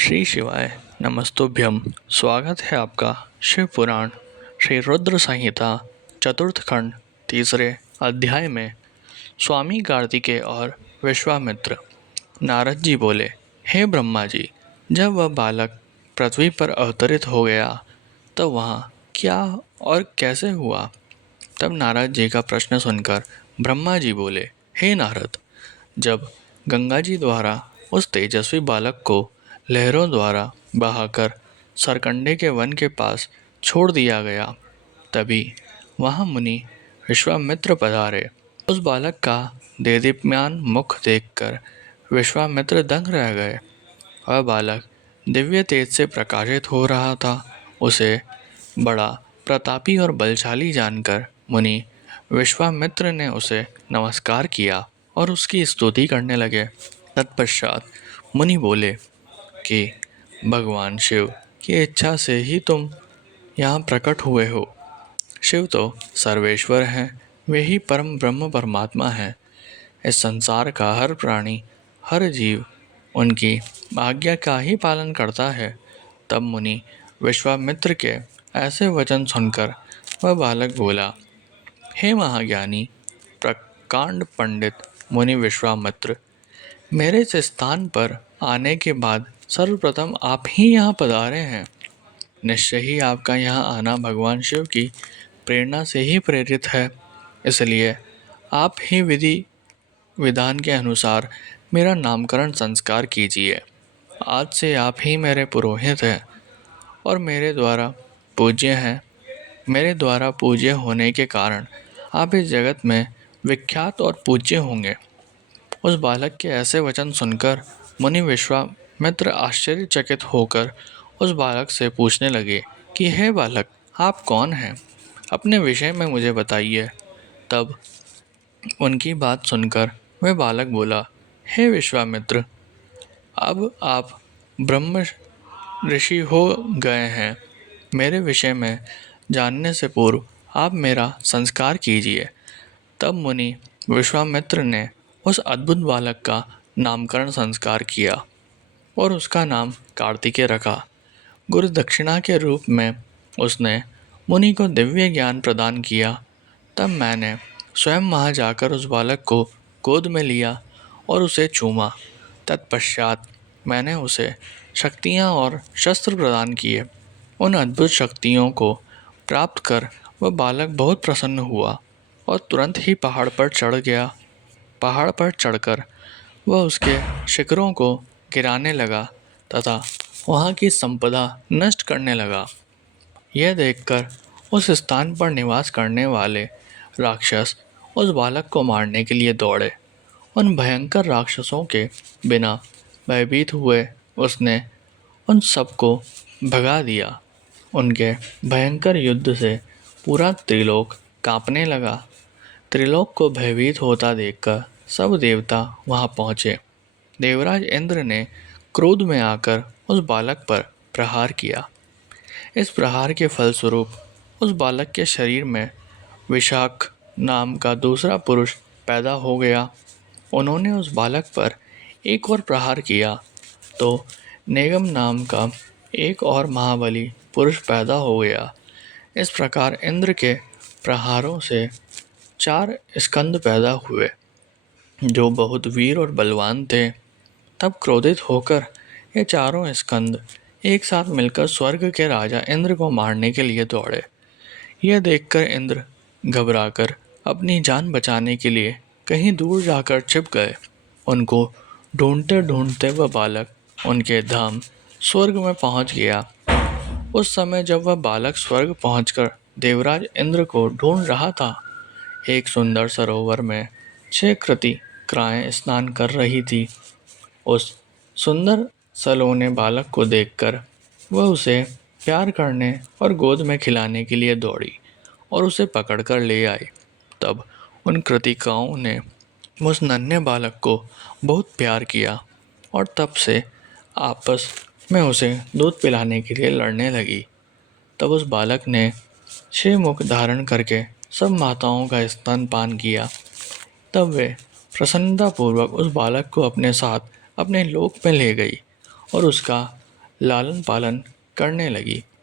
श्री शिवाय नमस्तुभ्यम। स्वागत है आपका शिव पुराण श्री रुद्र संहिता चतुर्थ खंड तीसरे अध्याय में। स्वामी कार्तिकेय और विश्वामित्र। नारद जी बोले, हे ब्रह्मा जी, जब वह बालक पृथ्वी पर अवतरित हो गया तो वहाँ क्या और कैसे हुआ? तब नारद जी का प्रश्न सुनकर ब्रह्मा जी बोले, हे नारद, जब गंगा जी द्वारा उस तेजस्वी बालक को लहरों द्वारा बहाकर सरकंडे के वन के पास छोड़ दिया गया, तभी वहाँ मुनि विश्वामित्र पधारे। उस बालक का देदीप्यमान मुख देखकर विश्वामित्र दंग रह गए। वह बालक दिव्य तेज से प्रकाशित हो रहा था। उसे बड़ा प्रतापी और बलशाली जानकर मुनि विश्वामित्र ने उसे नमस्कार किया और उसकी स्तुति करने लगे। तत्पश्चात मुनि बोले कि भगवान शिव की इच्छा से ही तुम यहाँ प्रकट हुए हो। शिव तो सर्वेश्वर हैं, वे ही परम ब्रह्म परमात्मा हैं। इस संसार का हर प्राणी, हर जीव उनकी आज्ञा का ही पालन करता है। तब मुनि विश्वामित्र के ऐसे वचन सुनकर वह बालक बोला, हे महाज्ञानी प्रकांड पंडित मुनि विश्वामित्र, मेरे इस स्थान पर आने के बाद सर्वप्रथम आप ही यहाँ पधारे हैं। निश्चय ही आपका यहाँ आना भगवान शिव की प्रेरणा से ही प्रेरित है। इसलिए आप ही विधि विधान के अनुसार मेरा नामकरण संस्कार कीजिए। आज से आप ही मेरे पुरोहित हैं और मेरे द्वारा पूज्य होने के कारण आप इस जगत में विख्यात और पूज्य होंगे। उस बालक के ऐसे वचन सुनकर मुनि विश्वामित्र आश्चर्यचकित होकर उस बालक से पूछने लगे कि हे बालक, आप कौन हैं? अपने विषय में मुझे बताइए। तब उनकी बात सुनकर वह बालक बोला, हे विश्वामित्र, अब आप ब्रह्म ऋषि हो गए हैं। मेरे विषय में जानने से पूर्व आप मेरा संस्कार कीजिए। तब मुनि विश्वामित्र ने उस अद्भुत बालक का नामकरण संस्कार किया और उसका नाम कार्तिकेय रखा। गुरु दक्षिणा के रूप में उसने मुनि को दिव्य ज्ञान प्रदान किया। तब मैंने स्वयं वहाँ जाकर उस बालक को गोद में लिया और उसे चूमा। तत्पश्चात मैंने उसे शक्तियाँ और शस्त्र प्रदान किए। उन अद्भुत शक्तियों को प्राप्त कर वह बालक बहुत प्रसन्न हुआ और तुरंत ही पहाड़ पर चढ़ गया। पहाड़ पर चढ़कर वह उसके शिखरों को गिराने लगा तथा वहाँ की संपदा नष्ट करने लगा। यह देखकर उस स्थान पर निवास करने वाले राक्षस उस बालक को मारने के लिए दौड़े। उन भयंकर राक्षसों के बिना भयभीत हुए उसने उन सबको भगा दिया। उनके भयंकर युद्ध से पूरा त्रिलोक कांपने लगा। त्रिलोक को भयभीत होता देखकर सब देवता वहां पहुंचे। देवराज इंद्र ने क्रोध में आकर उस बालक पर प्रहार किया। इस प्रहार के फलस्वरूप उस बालक के शरीर में विशाख नाम का दूसरा पुरुष पैदा हो गया। उन्होंने उस बालक पर एक और प्रहार किया तो नेगम नाम का एक और महाबली पुरुष पैदा हो गया। इस प्रकार इंद्र के प्रहारों से 4 स्कंद पैदा हुए जो बहुत वीर और बलवान थे। तब क्रोधित होकर ये चारों स्कंद एक साथ मिलकर स्वर्ग के राजा इंद्र को मारने के लिए दौड़े। यह देखकर इंद्र घबराकर अपनी जान बचाने के लिए कहीं दूर जाकर छिप गए। उनको ढूंढते ढूंढते वह बालक उनके धाम स्वर्ग में पहुंच गया। उस समय जब वह बालक स्वर्ग पहुंचकर देवराज इंद्र को ढूंढ रहा था, एक सुंदर सरोवर में 6 कृतिकाएं स्नान कर रही थी। उस सुंदर सलोने बालक को देखकर वह उसे प्यार करने और गोद में खिलाने के लिए दौड़ी और उसे पकड़कर ले आई। तब उन कृतिकाओं ने उस नन्हे बालक को बहुत प्यार किया और तब से आपस में उसे दूध पिलाने के लिए लड़ने लगी। तब उस बालक ने 6 मुख धारण करके सब माताओं का स्तनपान किया। तब वे प्रसन्नतापूर्वक उस बालक को अपने साथ अपने लोक में ले गई और उसका लालन पालन करने लगी।